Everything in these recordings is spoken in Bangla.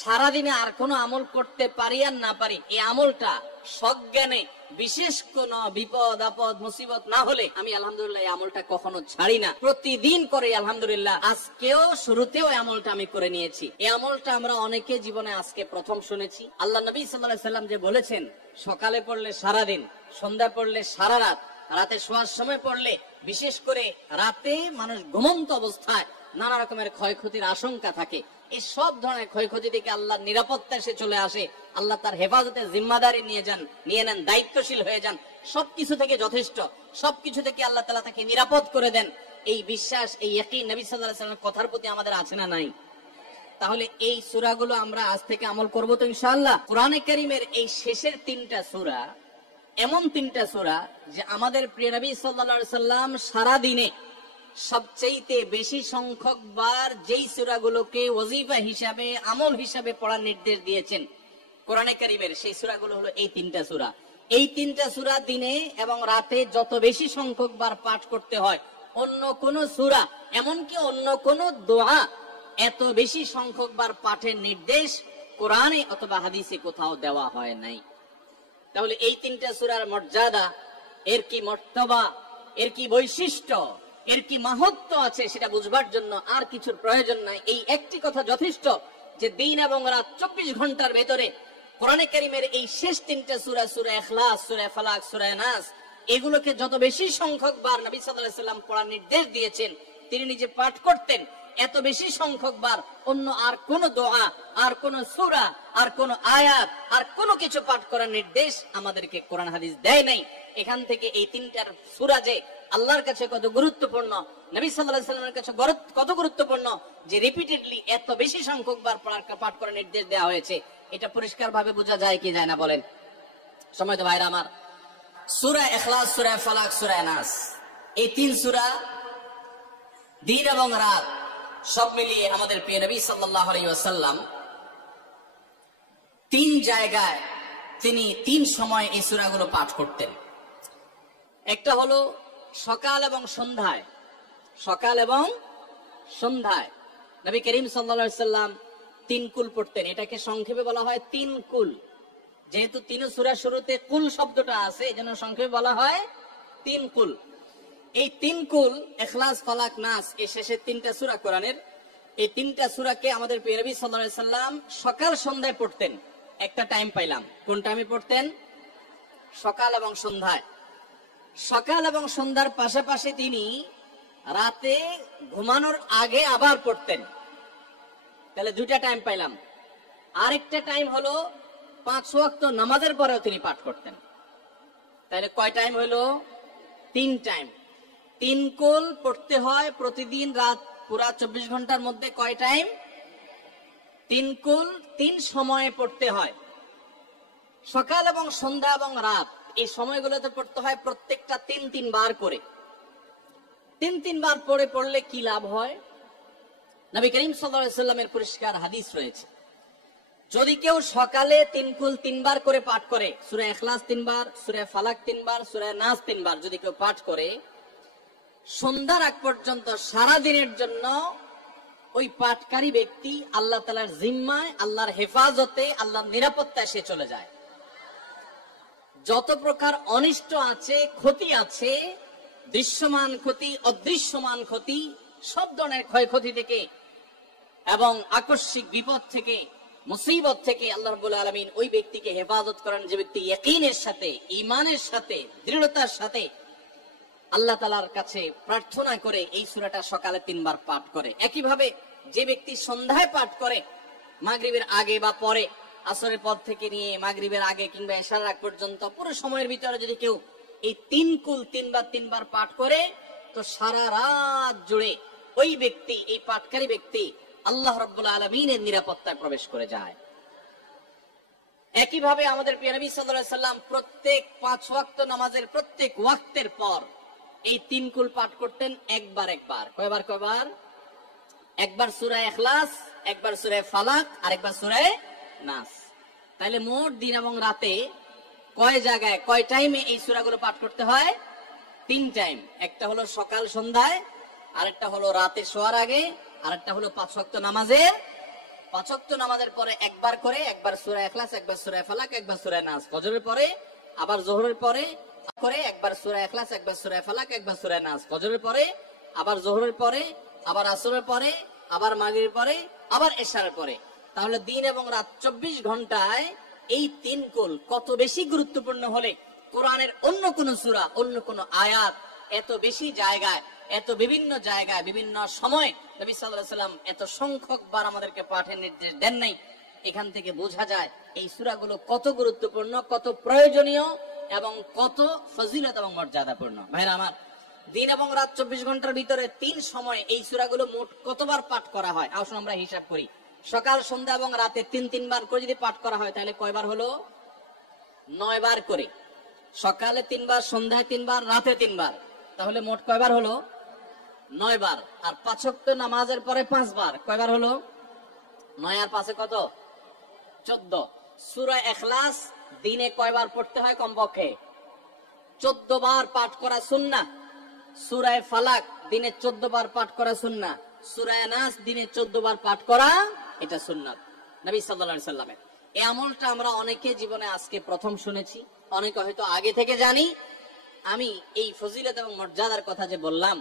সারাদিনে আর কোনো আমল করতে পারি আর না পারি, এই আমলটা সজ্ঞানে বিশেষ কোন বিপদ আপদ মুসিবত না হলে আমি আলহামদুলিল্লাহ এই আমলটা কখনো ছাড়ি না, প্রতিদিন করে আলহামদুলিল্লাহ। আজকেও শুরুতেও এই আমলটা আমি করে নিয়েছি। এই আমলটা আমরা অনেকে জীবনে আজকে প্রথম শুনেছি। আল্লাহ নবী সাল্লাল্লাহু আলাইহি সাল্লাম যে বলেছেন, সকালে পড়লে সারাদিন, সন্ধ্যা পড়লে সারা রাত, রাতে শোয়ার সময় পড়লে, বিশেষ করে রাতে মানুষ ঘুমন্ত অবস্থায় নানা রকমের ক্ষয়ক্ষতির আশঙ্কা থাকে, এই সব ধরনের ক্ষয়ক্ষতি থেকে আল্লাহর নিরাপত্তা এসে চলে আসে। আল্লাহ তার হেফাজতের জিম্মাদারি নিয়ে নেন, দায়িত্বশীল হয়ে যান, সবকিছু থেকে যথেষ্ট, সবকিছু থেকে আল্লাহ তাআলা তাকে নিরাপদ করে দেন। এই বিশ্বাস, এই ইয়াকিন নবী সাল্লাল্লাহু আলাইহি ওয়াসাল্লামের কথার প্রতি আমাদের আছে না নাই? তাহলে এই সূরাগুলো আমরা আজ থেকে আমল করব তো ইনশাআল্লাহ। কোরআনে কারীমের এই শেষের 3টা সূরা এমন 3টা সূরা যে আমাদের প্রিয় নবী সাল্লাল্লাহু আলাইহি ওয়াসাল্লাম সারা দিনে সবচেয়ে বেশি সংখ্যক বার যেই সূরাগুলোকে ওয়াজিফা হিসাবে, আমল হিসাবে পড়ার নির্দেশ দিয়েছেন কোরআনে কারীমের, সেই সূরাগুলো হলো এই 3টা সূরা। এই 3টা সূরা দিনে এবং রাতে যত বেশি সংখ্যক বার পাঠ করতে হয়, অন্য কোন সূরা, এমনকি অন্য কোন দোয়া এত বেশি সংখ্যক বার পাঠের নির্দেশ কোরআনে অথবা হাদিসে কোথাও দেওয়া হয় নাই। তাহলে এই 3টা সূরার মর্যাদা, এর কি মর্তবা, এর কি বৈশিষ্ট্য, এর কি মাহাত্ম্য আছে সেটা বুঝবার জন্য আর কিছুর প্রয়োজন নাই। এই একটি কথা যথেষ্ট যে দিন এবং রাত 24 ঘন্টার ভেতরে কোরআনে কারীমের এই শেষ 3টা সূরা, সূরা ইখলাস, সূরা ফালাক, সূরা নাস, এগুলোকে যত বেশি সংখ্যক বার নবী সাল্লাল্লাহু আলাইহি ওয়াসাল্লাম পড়ার নির্দেশ দিয়েছেন, তিনি নিজে পাঠ করতেন, এত বেশি সংখ্যক বার অন্য আর কোন দোয়া, আর কোন সূরা, আর কোন আয়াত, আর কোন কিছু পাঠ করার নির্দেশ আমাদেরকে কোরআন হাদিস দেয় নাই। এখান থেকে এই 3টার সূরা যে আল্লাহর কাছে কত গুরুত্বপূর্ণ, নবী সাল্লাল্লাহু আলাইহি ওয়াসাল্লামের কাছে কত গুরুত্বপূর্ণ, যে রিপিটেডলি এত বেশি সংখ্যক বার পাঠ করার নির্দেশ দেওয়া হয়েছে, এটা পরিষ্কার ভাবে বোঝা যায় কি যায় না বলেন? সময় তো ভাইরা আমার, সূরা ইখলাস, সূরা ফালাক, সূরা নাস, এই 3 সূরা দিন এবং রাত সব মিলিয়ে আমাদের প্রিয় নবী সাল্লাল্লাহু আলাইহি ওয়াসাল্লাম 3 জায়গায় তিনি 3 সময় এই সূরাগুলো পাঠ করতেন। একটা হলো সকাল এবং সন্ধ্যায়, সকাল এবং সন্ধ্যায় নবী করিম সাল্লাল্লাহু আলাইহি ওয়াসাল্লাম 3 কুল পড়তেন। এটাকে সংক্ষেপে বলা হয় 3 কুল। যেহেতু 3 সূরা শুরুতে কুল শব্দটা আছে, এজন্য সংক্ষেপে বলা হয় 3 কুল। এই 3 কুল ইখলাস, ফালাক, নাস, এই শেষের 3টা সূরা কোরআনের, এই 3টা সূরাকে আমাদের প্রিয় নবী সাল্লাল্লাহু আলাইহি ওয়াসাল্লাম সকাল সন্ধ্যায় পড়তেন। একটা টাইম পাইলাম, কোন টাইমে পড়তেন? সকাল এবং সন্ধ্যায়। সকাল এবং সন্ধ্যার পাশাপাশি তিনি রাতে ঘুমানোর আগে আবার পড়তেন। তাহলে 2টা টাইম পাইলাম। আরেকটা টাইম হলো 5 ওয়াক্ত নামাজের পরেও তিনি পাঠ করতেন। তাহলে কয় টাইম হলো? 3 টাইম। 3 কুল পড়তে হয় প্রতিদিন রাত, পুরা 24 ঘন্টার মধ্যে কয় টাইম? 3 কুল 3 সময়ে পড়তে হয়। সকাল এবং সন্ধ্যা এবং রাত এই সময়গুলোতে পড়তে হয় প্রত্যেকটা 3 বার করে। 3 বার পড়লে কি লাভ হয়? নবী করিম সাল্লাল্লাহু আলাইহি ওয়াসাল্লামের পরিষ্কার হাদিস রয়েছে, যদি কেউ সকালে 3 কুল 3 বার করে পাঠ করে, সূরা ইখলাস 3 বার, সূরা ফালাক 3 বার, সূরা নাস 3 বার যদি কেউ পাঠ করে, সন্ধ্যার আগ পর্যন্ত সারা দিনের জন্য ওই পাঠকারী ব্যক্তি আল্লাহ তাআলার জিম্মায়, আল্লাহর হেফাজতে, আল্লাহর নিরাপত্তায় সে চলে যায়। যত প্রকার অনিষ্ট আছে, ক্ষতি আছে, দৃশ্যমান ক্ষতি, অদৃশ্যমান ক্ষতি, সব ধরনের ক্ষয়ক্ষতি থেকে এবং আকস্মিক বিপদ থেকে, মুসিবত থেকে আল্লাহ রাব্বুল আলামিন ওই ব্যক্তিকে হেফাজত করেন, যে ব্যক্তি ইয়াকিনের সাথে, ঈমানের সাথে, দৃঢ়তার সাথে আল্লাহ তাআলার কাছে প্রার্থনা করে এই সূরাটা সকালে 3 বার পাঠ করে। একইভাবে যে ব্যক্তি সন্ধ্যায় পাঠ করে, মাগরিবের আগে বা পরে, আসরের পর থেকে নিয়ে মাগরিবের আগে কিংবা ইশার আগ পর্যন্ত পুরো সময়ের ভিতরে যদি কেউ এই 3 কুল 3 বার পাঠ করে, তো সারা রাত জুড়ে ওই ব্যক্তি, এই পাঠকারী ব্যক্তি আল্লাহ রাব্বুল আলামিনের নিরাপত্তায় প্রবেশ করে যায়। একইভাবে আমাদের প্রিয় নবী সাল্লাল্লাহু আলাইহি ওয়াসাল্লাম প্রত্যেক 5 ওয়াক্ত নামাজের প্রত্যেক ওয়াক্তের পর এই 3 কুল পাঠ করতেন একবার। কয়বার? একবার সূরা ইখলাস, একবার সূরা ফালাক, আর একবার সূরা নাস। তাহলে মোট দিন এবং রাতে কয় জায়গায়, কয় টাইমে এই সূরাগুলো পাঠ করতে হয়? 3 টাইম। একটা হলো সকাল সন্ধ্যায়, আরেকটা হলো রাতে শোয়ার আগে, আরেকটা হলো 5 ওয়াক্ত নামাজের পাঁচ ওয়াক্ত নামাজের পরে একবার করে, একবার সূরা ইখলাস, একবার সূরা ফালাক, একবার সূরা নাস। ফজরের পরে আবার যোহরের পরে করে একবার সূরা ইখলাস, একবার সূরা ফালাক, একবার সূরা নাস। ফজরের পরে আবার যোহরের পরে, আবার আসরের পরে, আবার মাগরিবের পরে, আবার এশারের পরে। তাহলে দিন এবং রাত 24 ঘন্টায় এই তিন কুল কত বেশি গুরুত্বপূর্ণ হলে কোরআনের অন্য কোন সূরা, অন্য কোন আয়াত এত বেশি জায়গায়, এত বিভিন্ন জায়গায়, বিভিন্ন সময় নবী সাল্লাল্লাহু আলাইহি ওয়াসাল্লাম এত সংখ্যক বার আমাদেরকে পাঠের নির্দেশ দেন নাই। এখান থেকে বোঝা যায় এই সূরাগুলো কত গুরুত্বপূর্ণ, কত প্রয়োজনীয় এবং কত ফজিলত এবং মর্যাদাপূর্ণ। ভাইরা আমার, দিন এবং রাত 24 ঘন্টার ভিতরে 3 সময় এই সূরাগুলো মোট কতবার পাঠ করা হয়? আসুন আমরা হিসাব করি। সকাল, সন্ধ্যা এবং রাতে 3 বার করে যদি পাঠ করা হয় তাহলে কয়বার হলো? 9 বার করে। সকালে 3 বার, সন্ধ্যায় 3 বার, রাতে 3 বার, তাহলে মোট কয়বার হলো? 9 বার। আর 5 ওয়াক্ত নামাজের পরে 5 বার, কয়বার হলো? 9 আর 5 কত? 14। সূরা ইখলাস দিনে কয়বার পড়তে হয়? কমপক্ষে 14 বার পাঠ করা সুন্নাহ। সূরা ফালাক দিনে 14 বার পাঠ করা সুন্নাহ। সূরা নাস দিনে 14 বার পাঠ করা, এটা সুন্নাত নবী সাল্লাল্লাহু আলাইহি সাল্লামের। এই আমলটা আমরা অনেকে জীবনে আজকে প্রথম শুনেছি, অনেকে হয়তো আগে থেকে জানি। আমি এই ফজিলত এবং মর্যাদার কথা যে বললাম,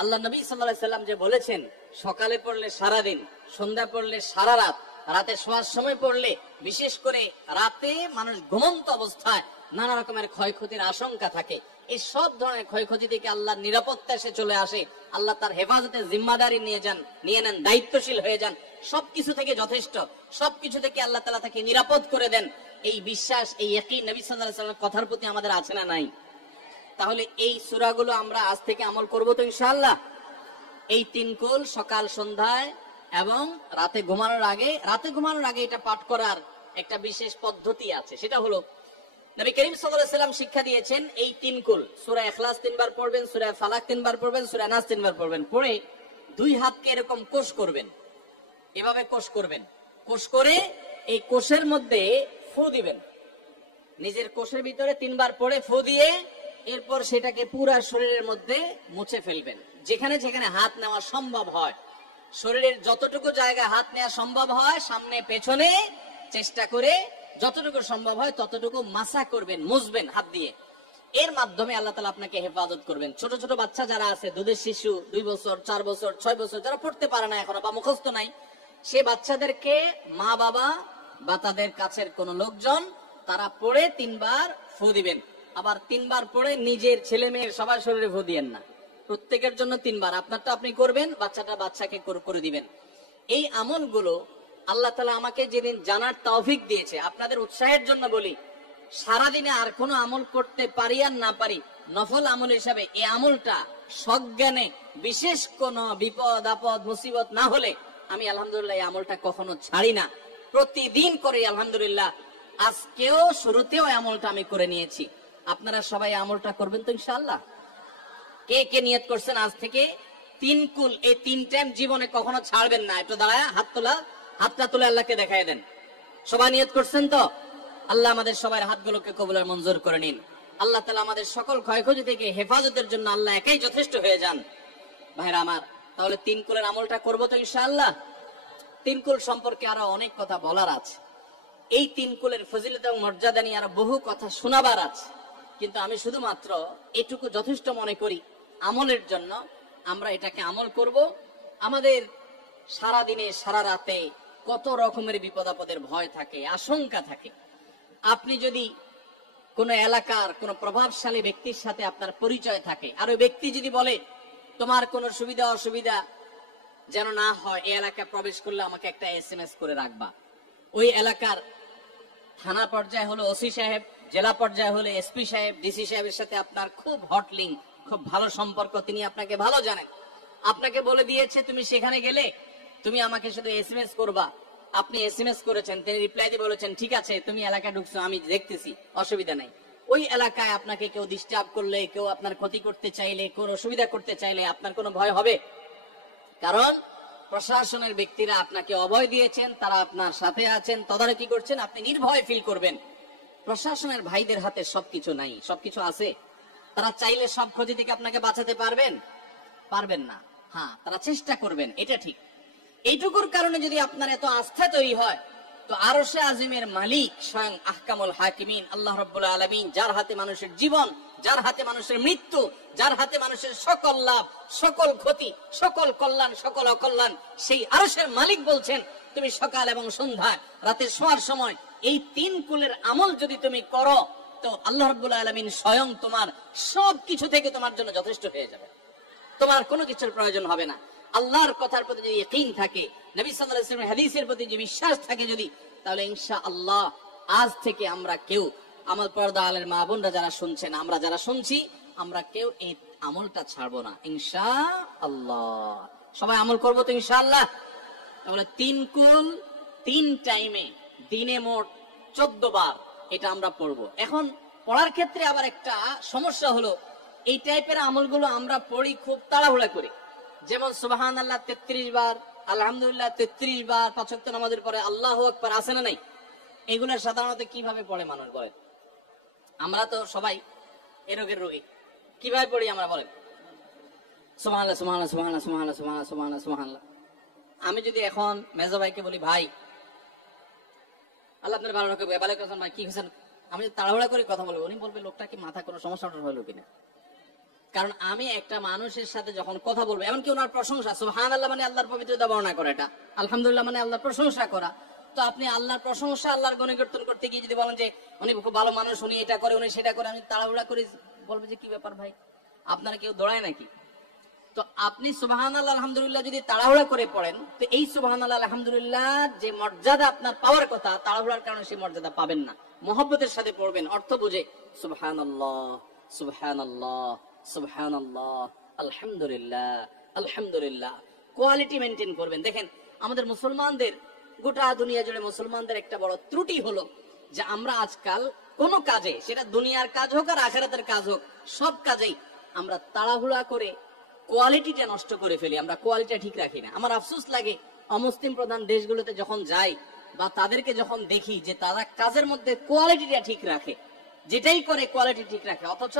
আল্লাহ নবী সাল্লাল্লাহু আলাইহি সাল্লাম যে বলেছেন সকালে পড়লে সারা দিন, সন্ধ্যা পড়লে সারা রাত, রাতে শোয়ার সময় পড়লে, বিশেষ করে রাতে মানুষ ঘুমন্ত অবস্থায় নানা রকমের ক্ষয়ক্ষতির আশঙ্কা থাকে। এই সব ধরনের ক্ষয়ক্ষতি থেকে আল্লাহর নিরাপত্তা এসে চলে আসে। আল্লাহ তার হেফাজতের জিম্মাদারি নিয়ে নেন, দায়িত্বশীল হয়ে যান। সবকিছু থেকে যথেষ্ট, সবকিছু থেকে আল্লাহ তাআলা তাকে নিরাপদ করে দেন। এই বিশ্বাস, এই ইয়াকিন নবী সাল্লাল্লাহু আলাইহি ওয়াসাল্লামের কথার প্রতি আমাদের আছে না নাই? তাহলে এই সূরাগুলো আমরা আজ থেকে আমল করব তো ইনশাআল্লাহ। এই 3 কুল সকাল, সন্ধ্যায় এবং রাতে ঘুমানোর আগে এটা পাঠ করার একটা বিশেষ পদ্ধতি আছে। সেটা হলো নবী করিম সাল্লাল্লাহু আলাইহি ওয়াসাল্লাম শিক্ষা দিয়েছেন এই 3 কুল, সূরা ইখলাস 3 বার পড়বেন, সূরা ফালাক 3 বার পড়বেন, সূরা নাস 3 বার পড়বেন। পড়ে 2 হাতকে এরকম কোষ করবেন, এভাবে কোষ করবেন। কোষ করে এই কোষের মধ্যে ফু দিবেন। নিজের কোষের ভিতরে 3 বার পড়ে ফু দিয়ে এরপর সেটাকে পুরো শরীরের মধ্যে মুছে ফেলবেন। যেখানে যেখানে হাত নেওয়া সম্ভব হয়, শরীরের যতটুকু জায়গা হাত নেওয়া সম্ভব হয়, সামনে পেছনে চেষ্টা করে যতটুকু সম্ভব হয় ততটুকু মাসা করবেন, মুছবেন হাত দিয়ে। এর মাধ্যমে আল্লাহ তাআলা আপনাকে হেফাজত করবেন। ছোট ছোট বাচ্চা যারা আছে, দুধের শিশু, 2 বছর, 4 বছর, 6 বছর, যারা পড়তে পারে না এখনো বা মুখস্থ নাই, সে বাচ্চাদেরকে মা বাবা বা তাদের কাছের কোন লোকজন তারা পড়ে 3 বার ফু দিবেন। আবার 3 বার পড়ে নিজের ছেলে মেয়ের সবার শরীরে ফু দিয়েন না, প্রত্যেকের জন্য 3 বার। আপনারটা আপনি করবেন, বাচ্চাকে করে দিবেন। এই আমলগুলো আল্লাহ তাআলা আমাকে যেদিন জানার তৌফিক দিয়েছে, আপনাদের উৎসাহের জন্য বলি, সারাদিনে আর কোনো আমল করতে পারি আর না পারি, নফল আমল হিসাবে এই আমলটা সজ্ঞানে, বিশেষ কোন বিপদ আপদ মুসিবত না হলে আমি আলহামদুলিল্লাহ এই আমলটা কখনো ছাড়ি না, প্রতিদিন করে আলহামদুলিল্লাহ। আজকেও শুরুতেও আমলটা আমি করে নিয়েছি। আপনারা সবাই আমলটা করবেন তো ইনশাআল্লাহ? কে কে নিয়ত করছেন আজ থেকে 3 কুল এই 3 টাইম জীবনে কখনো ছাড়বেন না? একটু দাঁড়ায় হাতটা তুলে আল্লাহকে দেখায় দেন। সবাই নিয়ত করছেন তো? আল্লাহ আমাদের সবার হাতগুলোকে কবুল আর মঞ্জুর করে নিন। আল্লাহ তাআলা আমাদের সকল ক্ষয়ক্ষতি থেকে হেফাজতের জন্য আল্লাহ একাই যথেষ্ট হয়ে যান। ভাইরা আমার, তাহলে 3 কুলের আমলটা করবো তো ইনশাআল্লাহ? 3 কুল সম্পর্কে আরো অনেক কথা বলার আছে। এই 3 কুলের ফজিলত এবং মর্যাদা নিয়ে আরো বহু কথা শোনাবার আছে, কিন্তু আমি শুধুমাত্র এটুকু যথেষ্ট মনে করি আমলের জন্য। আমরা এটাকে আমল করব। আমাদের সারা দিনে সারা রাতে কত রকমের বিপদ আপদের ভয় থাকে, আশঙ্কা থাকে। আপনি যদি কোন এলাকার কোন প্রভাবশালী ব্যক্তির সাথে আপনার পরিচয় থাকে, আর ওই ব্যক্তি যদি বলে তোমার কোন সুবিধা অসুবিধা যেন না হয়, এই এলাকায় প্রবেশ করলে আমাকে একটা SMS করে রাখবা। ওই এলাকার থানা পর্যায়ে হলো ওসি সাহেব, জেলা পর্যায়ে হলে SP সাহেব, DC সাহেবের সাথে আপনার খুব হট লিঙ্ক, খুব ভালো সম্পর্ক, তিনি আপনাকে ভালো জানেন। আপনাকে বলে দিয়েছে তুমি সেখানে গেলে তুমি আমাকে শুধু SMS করবা। আপনি SMS করেছেন, তিনি রিপ্লাই দিয়ে বলেছেন ঠিক আছে তুমি এলাকায় ঢুকছো, আমি দেখতেছি, অসুবিধা নাই। ওই এলাকায় আপনাকে কেউ ডিস্টার্ব করলে, কেউ আপনার ক্ষতি করতে চাইলে, কোন অসুবিধা করতে চাইলে আপনার কোনো ভয় হবে? কারণ প্রশাসনের ব্যক্তিরা আপনাকে অভয় দিয়েছেন, তারা আপনার সাথে আছেন, তদারকি করছেন, আপনি নির্ভয় ফিল করবেন। প্রশাসনের ভাইদের হাতে সবকিছু নাই, সবকিছু আছে। তারা চাইলে সব ক্ষতি থেকে আপনাকে বাঁচাতে পারবেন না। হ্যাঁ, তারা চেষ্টা করবেন, এটা ঠিক। এইটুকুর কারণে যদি আপনার এত আস্থা তৈরি হয়, তো আরশে আজিমের মালিক স্বয়ং আহকামুল হাকিমিন আল্লাহ রাব্বুল আলামিন, যার হাতে মানুষের জীবন, যার হাতে মানুষের মৃত্যু, যার হাতে মানুষের সকল লাভ, সকল ক্ষতি, সকল কল্যাণ, সকল অকল্যাণ, সেই আরশের মালিক বলছেন তুমি সকাল এবং সন্ধ্যায় রাতে শোয়ার সময় এই 3 কুলের আমল যদি তুমি করো, তো আল্লাহ রাব্বুল আলামিন স্বয়ং তোমার সবকিছু থেকে তোমার জন্য যথেষ্ট হয়ে যাবে। তোমার কোনো কিছুর প্রয়োজন হবে না। আল্লাহর কথার প্রতি যদি ইয়াকিন থাকে, নবী সাল্লাল্লাহু আলাইহি ওয়াসাল্লামের হাদিসের প্রতি যে বিশ্বাস থাকে যদি, তাহলে ইনশাআল্লাহ আজ থেকে আমরা কেউ, আমার পর্দা আলের মা বোনরা যারা শুনছেন, আমরা যারা শুনছি, আমরা কেউ এই আমলটা ছাড়বো না ইনশাআল্লাহ। সবাই আমল করবো তো ইনশাআল্লাহ। তাহলে 3 কুল 3 টাইমে দিনে মোট 14 বার এটা আমরা পড়বো। এখন পড়ার ক্ষেত্রে আবার একটা সমস্যা হলো, এই টাইপের আমলগুলো আমরা পড়ি খুব তাড়াহুড়া করে। যেমন সুবহানাল্লাহ 33 বার, আলহামদুলিল্লাহ 33 বার, 5 ওয়াক্ত নামাজের পরে আল্লাহু আকবার, আছে না নাই? এগুলো সাধারণত কিভাবে পড়ে মানুষ বলেন? আমরা তো সবাই এ রোগের রোগী। কিভাবে পড়ি আমরা বলেন? সুবহানাল্লাহ সুবহানাল্লাহ সুবহানাল্লাহ সুবহানাল্লাহ সুবহানাল্লাহ সুবহানাল্লাহ সুবহানাল্লাহ। আমি যদি এখন মেজো ভাইকে বলি, ভাই আল্লাহ আপনার ভালো রাখবে, ভালো করছেন ভাই, কি হয়েছেন? আমি তাড়াহুড়া করে কথা বলবো, উনি বলবে লোকটা কি মাথা কোনো সমস্যা হলো কিনা। কারণ আমি একটা মানুষের সাথে যখন কথা বলবো, এমনকি ওনার প্রশংসা, সুবহানাল্লাহ মানে আল্লাহর পবিত্রতা বর্ণনা করা, এটা আলহামদুলিল্লাহ মানে আল্লাহর প্রশংসা করা। তো আপনি আল্লাহর প্রশংসা, আল্লাহর গুণকীর্তন করতে গিয়ে যদি বলেন যে উনি খুব ভালো মানুষ, উনি এটা করে, উনি সেটা করে, আমি তাড়াহুড়া করে বলবো যে কি ব্যাপার ভাই, আপনারা কেউ দৌড়ায় নাকি? তো আপনি সুবহানাল্লাহ আলহামদুলিল্লাহ যদি তাড়াহুড়া করে পড়েন, তো এই সুবহানাল্লাহ আলহামদুলিল্লাহ যে মর্যাদা আপনার পাওয়ার কথা, তাড়াহুড়ার কারণে সেই মর্যাদা পাবেন না। মহব্বতের সাথে পড়বেন, অর্থ বুঝে, সুবহানাল্লাহ সুবহানাল্লাহ সুবহানাল্লাহ আলহামদুলিল্লাহ আলহামদুলিল্লাহ। কোয়ালিটি মেনটেন করবেন। দেখেন আমাদের মুসলমানদের, গোটা দুনিয়া জুড়ে মুসলমানদের একটা বড় ত্রুটি হলো যে আমরা আজকাল কোন কাজে, সেটা দুনিয়ার কাজ হোক আর আখিরাতের কাজ হোক, সব কাজেই আমরা তাড়াহুড়া করে কোয়ালিটিটা নষ্ট করে ফেলি, আমরা কোয়ালিটিটা ঠিক রাখি না। আমার আফসোস লাগে অমুসলিম প্রধান দেশগুলোতে যখন যাই বা তাদেরকে যখন দেখি যে তারা কাজের মধ্যে কোয়ালিটিটা ঠিক রাখে, যেটাই করে কোয়ালিটি ঠিক রাখে, অথচ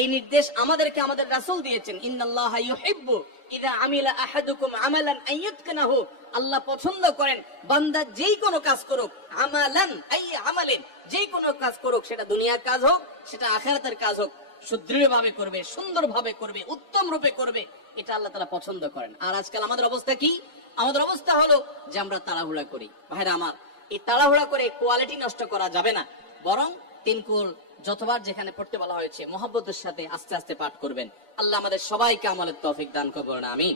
এই নির্দেশ আমাদেরকে আমাদের রাসূল দিয়েছেন, ইন্নাল্লাহা ইউহিব্বু ইযা আমিলা আহাদুকুম আমালান আইয়াতকানাহু। আল্লাহ পছন্দ করেন বান্দা যেই কোনো কাজ করুক, আমালান আই আমালিন, যেই কোনো কাজ করুক, সেটা দুনিয়ার কাজ হোক, সেটা আখিরাতের কাজ হোক, সুদৃঢ়ভাবে করবে, সুন্দরভাবে করবে, উত্তম রূপে করবে, এটা আল্লাহ তাআলা পছন্দ করেন। আর আজকাল আমাদের অবস্থা কি? আমাদের অবস্থা হলো যে আমরা তাড়াহুড়া করি। ভাইরা আমার, এই তাড়াহুড়া করে কোয়ালিটি নষ্ট করা যাবে না, বরং 3 কুল যতবার যেখানে পড়তে বলা হয়েছে মহব্বতের সাথে আস্তে আস্তে পাঠ করবেন। আল্লাহ আমাদের সবাইকে আমলের তৌফিক দান করুন, আমিন।